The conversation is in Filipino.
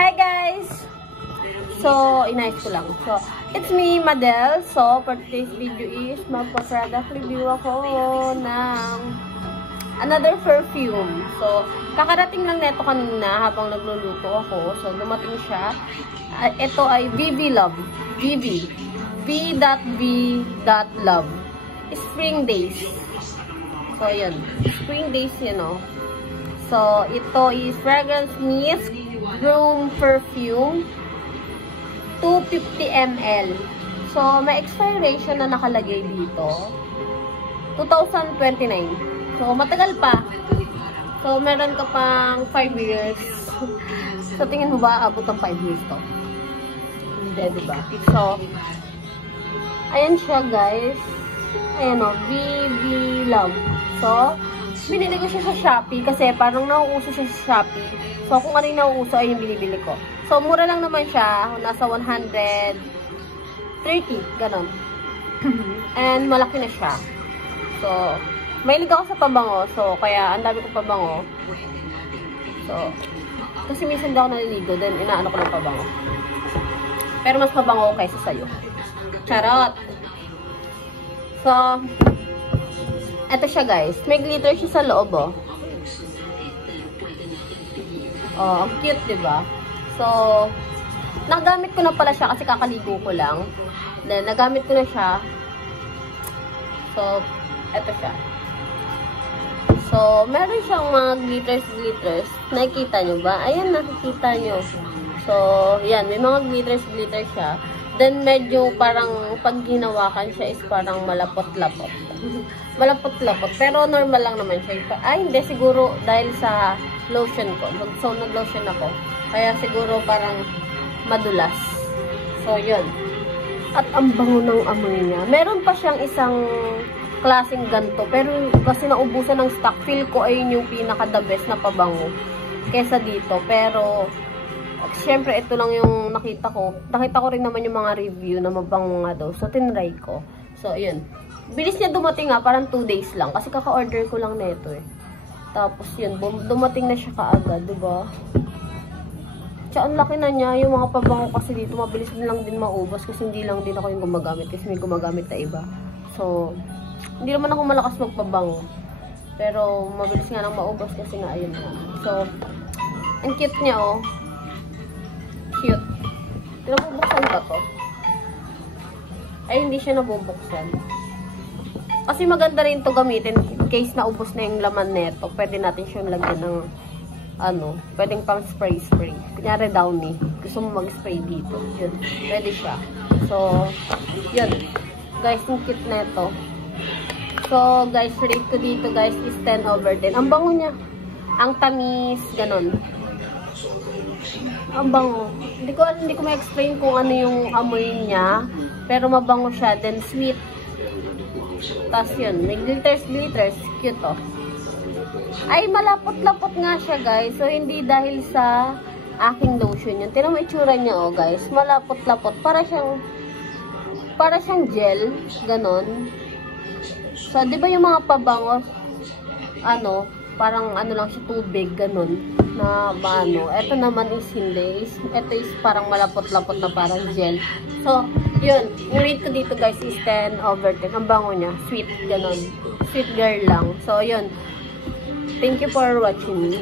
Hi guys! So, inayos ko lang. So, it's me, Madel. So, for today's video is magpa-product review ako ng another perfume. So, kakarating lang neto kanina habang nagluluto ako. So, dumating siya. Ito ay VV Love. VV. V.V.Love. Spring Days. So, yun. Spring Days, you know. So, ito is Fragrance Mist Groom Perfume 250 ml. So, may expiration na nakalagay dito. 2029. So, matagal pa. So, meron ka pang 5 years. So, tingin mo ba abot ng 5 years to? Hindi, diba? So, ayan siya, guys. Ayan o, VV Love. So, binili ko siya sa Shopee kasi parang nauuso siya sa Shopee. So, kung ano yung nauuso ay yung binibili ko. So, mura lang naman siya. Nasa 130, ganon. And malaki na siya. So, mahilig ako sa pabango. So, kaya ang dami kong pabango. So, kasi minsan daw ako naliligo, then inaano ko ng pabango. Pero mas pabango kaysa sa'yo. Charot! So, eto siya guys. May glitter siya sa loob, oh. Oh, ang cute, diba? So, nagamit ko na pala siya kasi kakaligo ko lang. Then, nagamit ko na siya. So, eto siya. So, meron siyang mga glitters. Nakikita nyo ba? Ayan, nakikita nyo. So, yan. May mga glitters siya. Then, medyo parang pag ginawakan siya is parang malapot-lapot. Malapot-lapot. Pero normal lang naman siya. Ay, hindi. Siguro dahil sa lotion ko. So, nag-lotion ako. Kaya siguro parang madulas. So, yun. At ang bango ng amoy niya. Meron pa siyang isang klaseng ganto. Pero kasi naubusan ng stock. Feel ko ay yung pinaka-the best na pabango. Kesa dito. Pero siyempre, ito lang yung nakita ko. Nakita ko rin naman yung mga review na mabango nga daw. So, tinry ko. So, yun. Bilis niya dumating nga. Parang 2 days lang. Kasi kaka-order ko lang nito eh. Tapos, yun. Dumating na siya kaagad. Diba? Tsaka, ang laki na niya. Yung mga pabango kasi dito, mabilis lang din maubos. Kasi hindi lang din ako yung gumagamit. Kasi may gumagamit na iba. So, hindi naman ako malakas magpabango. Pero, mabilis nga lang maubos kasi nga, ayun na. So, ang cute niya, oh. Cute. Nabubuksan ba to? Ay, hindi siya nabubuksan. Kasi maganda rin to gamitin in case naubos na yung laman neto. Pwede natin siyang lagyan ng pwedeng pang spray. Kunyari downy. Gusto mo mag-spray dito. Yun. Pwede siya. So, yun. Guys, yung cute neto. So, guys, rate ko dito, guys, is 10/10. Ang bango niya. Ang tamis, ganon. Ang bango. Hindi ko ma-explain kung ano yung amoy niya. Pero mabango siya. Then sweet. Tapos yun. May glitters. Cute, oh. Ay, malapot-lapot nga siya, guys. So, hindi dahil sa aking lotion yun. Tignan mo itsura niya, oh, guys. Malapot-lapot. Para siyang gel. Ganon. So, di ba yung mga pabango, parang lang siya, tubig, ganun, na ito naman is hindi. Ito is parang malapot-lapot na parang gel. So, yun. Yung rate ko dito, guys, is 10/10. Ang bango niya. Sweet, ganun. Sweet girl lang. So, yun. Thank you for watching.